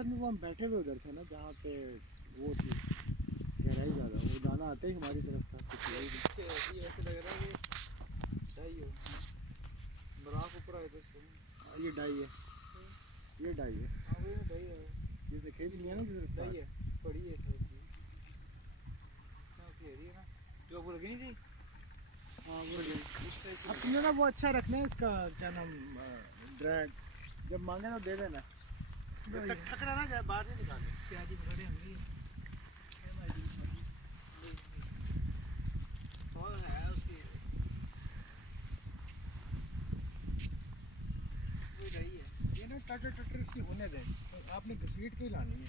असल में वो हम बैठे हुए उधर थे ना जहाँ पे वो थी गहराई ज़्यादा, वो दाना आते ही हमारी तरफ था कुछ ऐसे लग रहा है कि डाई हो बराफ ऊपर आए थे। ये डाई है, ये डाई है। हाँ वो डाई है, जिसे खींच लिया ना जिसे डाई है बड़ी है ना जो वो लगी नहीं थी। हाँ वो अब तुमने ना वो अच्छा रखना है इसका क्या नाम ड्रैग, जब मांगे ना दे देना, जब तक ठकरा ना जाए बाहर नहीं निकालने। प्याजी पकड़े होंगे और है उसकी कोई डाई है। ये ना टटर टटर इसकी होने दें, तो आपने घसीट के ही लानी है।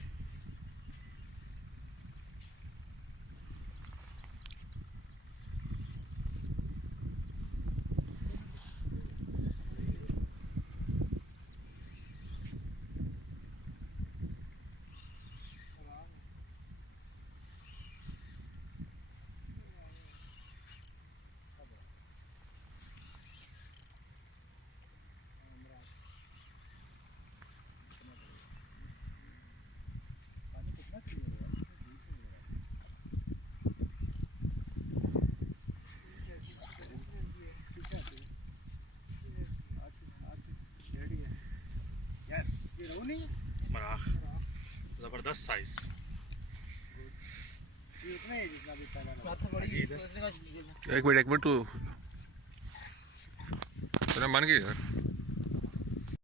मराख ज़बरदस्त साइज। ये इतना है जितना भी पहला एक मिनट तो मान गए यार।